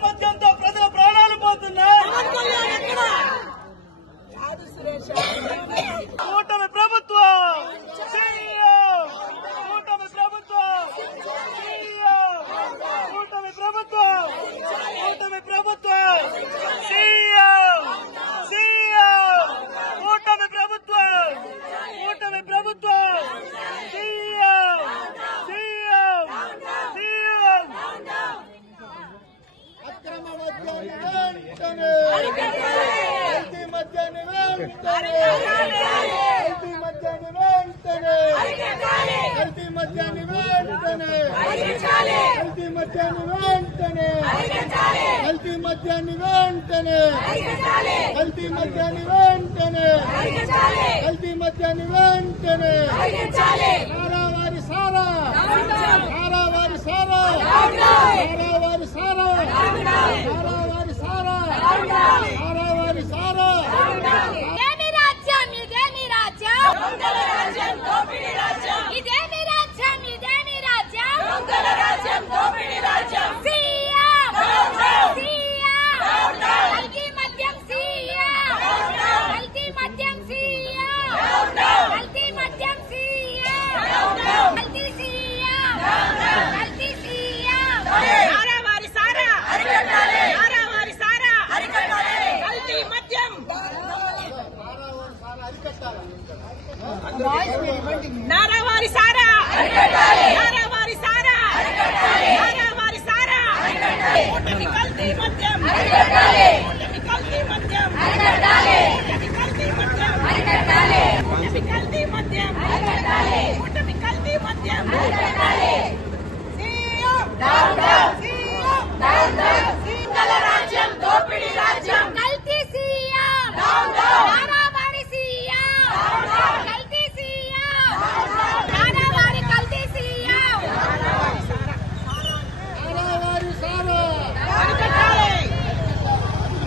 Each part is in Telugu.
మద్యంతో ప్రజల ప్రాణాలు పోతున్నాయి. కూటమి ప్రభుత్వం కూటమి ప్రభుత్వం కూటమి ప్రభుత్వం కూటమి ప్రభుత్వం కూటమి ప్రభుత్వం కూటమి ప్రభుత్వం అక్రమ మద్యాన్ని వెంటనే కల్తీ మద్యాన్ని వెంటనే కల్తీ మద్యాన్ని వెంటనే కల్తీ మద్యాన్ని వెంటనే కల్తీ మద్యాన్ని వెంటనే కల్తీ మద్యాన్ని వెంటనే కల్తీ మద్యాన్ని వెంటనే కల్తీ మద్యాన్ని వెంటనే సారావారి సారా సారావారి సారా సారావారి సారా సారావారి సారా సారావారి సారా ఇదేమి రాజ్యం ఇదేమి రాజ్యం దొంగల రాజ్యం దోపిడీ రాజ్యం ఇదేమి రాజ్యం ఇదేమి రాజ్యం దొంగల రాజ్యం దోపిడీ రాజ్యం సీఎం కల్తీ మద్యం సీఎం కల్తీ మద్యం సీఎం కల్తీ మద్యం సీఎం కల్తీ సీఎం కల్తీ సీఎం సారావారి సారా అరికట్టాలి సారావారి సారా అరికట్టాలి కల్తీ మద్యం నారావారి సారా నారావారి సారా నారావారి సారా కూటమి కల్తీ మద్యం కూటమి కల్తీ మద్యం కూటమి కల్తీ మద్యం కూటమి కల్తీ మద్యం కూటమి కల్తీ మద్యం దొంగల రాజ్యం దోపిడీ రాజ్యం కల్తీ సీఎం నారావారి సీఎం కల్తీ సీఎం నారావారి కల్తీ సీఎం సారావారి సారా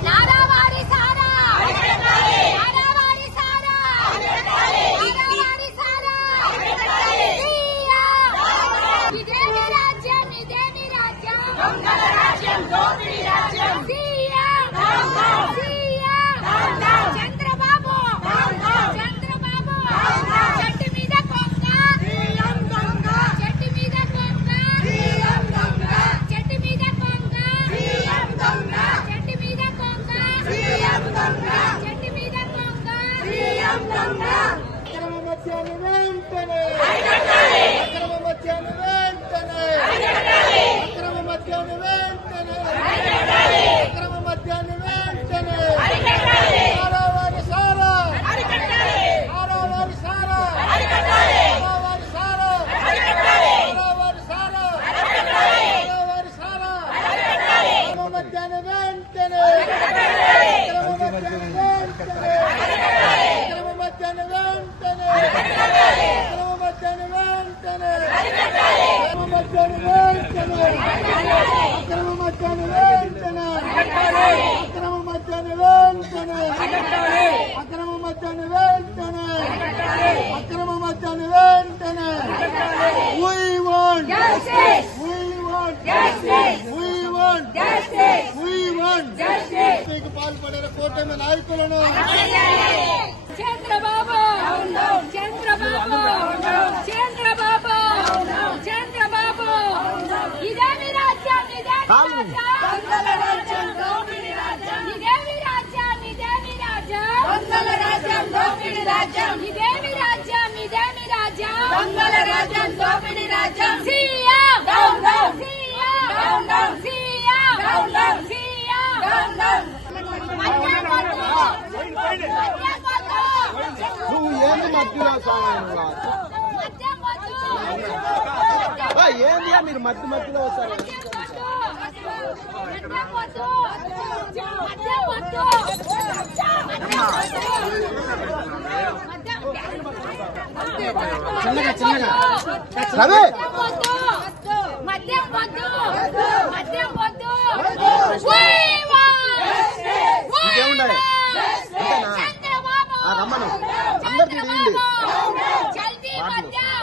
నారావారి సారా నారావారి సారా నారావారి సారా ఇదేమి రాజ్యం ఇదేమి రాజ్యం దొంగల రాజ్యం దోపిడీ రాజ్యం సీఎం చంద్రబాబు చంద్రబాబు చెట్టు మీద కొంగ చెట్టు మీద కొంగ చెట్టు మీద కొంగ చెట్టు మీద కొంగ చెట్టు మీద కొంగ అక్రమ మద్యాన్ని వెంటనే అక్రమ మద్యాన్ని వెంటనే అక్రమ మద్యాన్ని వెంటనే అక్రమ మద్యాన్ని వెంటనే సారావారి సారా సారావారి సారా సారావారి సారా సారావారి సారా సారావారి సారా అక్రమ మద్యాన్ని వెంటనే అక్రమ మద్యాన్ని వెంటనే అక్రమ మద్యాన్ని వెంటనే అక్రమ మద్యాన్ని వెంటనే అక్రమ మద్యాన్ని వెంటనే అక్రమ మద్యాన్ని వెంటనే అక్రమ మద్యాన్ని వెంటనే అక్రమ మద్యాన్ని వెంటనే అక్రమ మద్యాన్ని వెంటనే We want justice. We want justice. We want justice. We want justice. మీకు పాల్పడిన కూటమి నాయకులను చంద్రబాబు చంద్రబాబు చంద్రబాబు చంద్రబాబు ఇదేమి రాజ్యం ఇదేమి రాజ్యం దోపిడీ రాజ్యం ఇదేమి రాజ్యం ఇదేమి రాజ్యం దొంగల రాజ్యం దోపిడీ రాజ్యం ఇదేమి రాజ్యం ఇదేమి రాజ్యం దొంగల రాజ్యం దోపిడీ రాజ్యం సీఎం సీఎం సీఎం నువ్వు ఏంది మధ్యలో ఏంది మీరు మధ్యలో వస్తారు చిన్నగా చిన్నగా మద్యం వద్దు మద్యం వద్దు ఇంకేముండాలి రమ్మను అందరికి జల్దీ మద్యం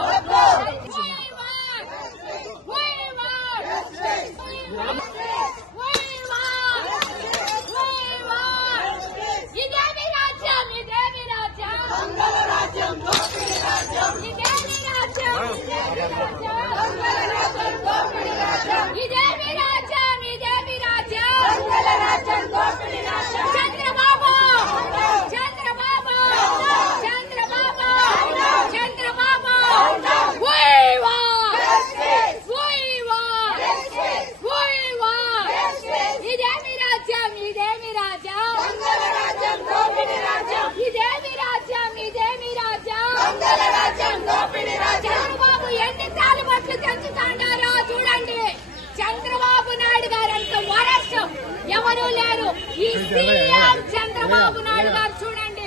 ఎవరు లేరు. ఈ సీఎం చంద్రబాబు నాయుడు గారు చూడండి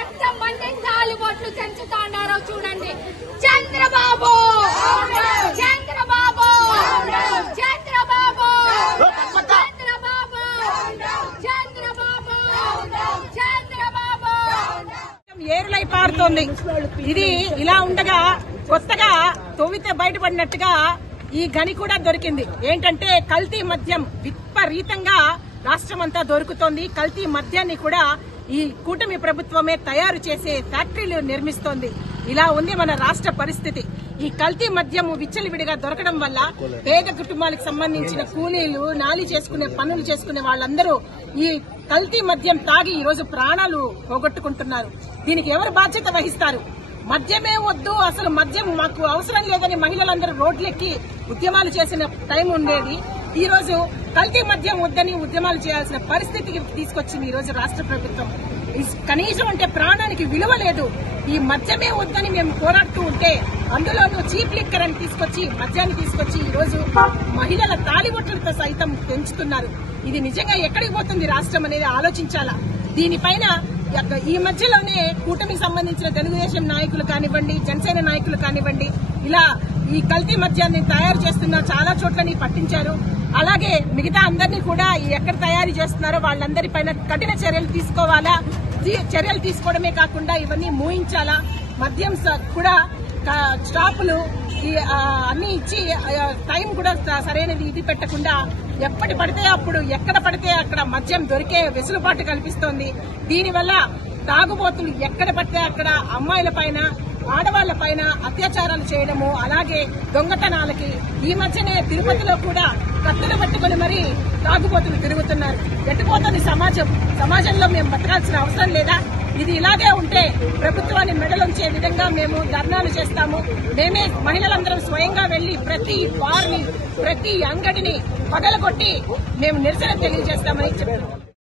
ఎంత మంది తాలిబొట్లు పెంచుతాడారో చూడండి. చంద్రబాబు చంద్రబాబు చంద్రబాబు చంద్రబాబు చంద్రబాబు చంద్రబాబు ఏరులై పారుతోంది. ఇది ఇలా ఉండగా కొత్తగా తొవ్వితే బయటపడినట్టుగా ఈ గని కూడా దొరికింది. ఏంటంటే కల్తీ మద్యం విపరీతంగా రాష్ట్రమంతా దొరుకుతోంది. కల్తీ మద్యాన్ని కూడా ఈ కూటమి ప్రభుత్వమే తయారు చేసే ఫ్యాక్టరీలు నిర్మిస్తోంది. ఇలా ఉంది మన రాష్ట్ర పరిస్థితి. ఈ కల్తీ మద్యం విచ్చలవిడిగా దొరకడం వల్ల పేద కుటుంబాలకు సంబంధించిన కూలీలు, నాలి చేసుకునే పనులు చేసుకునే వాళ్ళందరూ ఈ కల్తీ మద్యం తాగి ఈ రోజు ప్రాణాలు పోగొట్టుకుంటున్నారు. దీనికి ఎవరు బాధ్యత వహిస్తారు? మద్యమే వద్దు, అసలు మద్యం మాకు అవసరం లేదని మహిళలందరూ రోడ్లెక్కి ఉద్యమాలు చేసిన టైం ఉండేది. ఈ రోజు కల్తీ మద్యం వద్దని ఉద్యమాలు చేయాల్సిన పరిస్థితికి తీసుకొచ్చింది ఈ రోజు రాష్ట్ర ప్రభుత్వం. కనీసం అంటే ప్రాణానికి విలువ లేదు. ఈ మద్యమే వద్దని మేము పోరాడుతూ ఉంటే అందులోనూ చీప్ లిక్కర్ అని తీసుకొచ్చి మద్యాన్ని తీసుకొచ్చి ఈ రోజు మహిళల తాలిబొట్లతో సైతం పెంచుతున్నారు. ఇది నిజంగా ఎక్కడికి పోతుంది రాష్ట్రం అనేది ఆలోచించాలా. దీనిపైన ఈ మధ్యలోనే కూటమికి సంబంధించిన తెలుగుదేశం నాయకులు కానివ్వండి, జనసేన నాయకులు కానివ్వండి, ఇలా ఈ కల్తీ మద్యాన్ని తయారు చేస్తున్న చాలా చోట్లని పట్టించారు. అలాగే మిగతా అందరినీ కూడా ఎక్కడ తయారు చేస్తున్నారో వాళ్ళందరిపైన కఠిన చర్యలు తీసుకోవాలా. చర్యలు తీసుకోవడమే కాకుండా ఇవన్నీ మూయించాలా. మద్యం కూడా స్టాపులు అన్ని ఇచ్చి టైం కూడా సరైనది ఇది పెట్టకుండా ఎప్పటి పడితే అప్పుడు ఎక్కడ పడితే అక్కడ మద్యం దొరికే వెసులుబాటు కల్పిస్తోంది. దీనివల్ల తాగుబోతులు ఎక్కడ పడితే అక్కడ అమ్మాయిల పైన, ఆడవాళ్ల పైన అత్యాచారాలు చేయడము, అలాగే దొంగతనాలకి ఈ మధ్యనే తిరుపతిలో కూడా కత్తులు పట్టుకుని మరీ తాగుబోతులు తిరుగుతున్నారు. ఎట్టుపోతుంది సమాజం? సమాజంలో మేము బతకాల్సిన అవసరం లేదా? ఇది ఇలాగే ఉంటే ప్రభుత్వాన్ని మెడలుంచే విధంగా మేము ధర్నాలు చేస్తాము. మేమే మహిళలందరం స్వయంగా వెళ్లి ప్రతి బార్ని, ప్రతి అంగడిని పగలగొట్టి మేము నిరసన తెలియజేస్తామని చెప్పారు.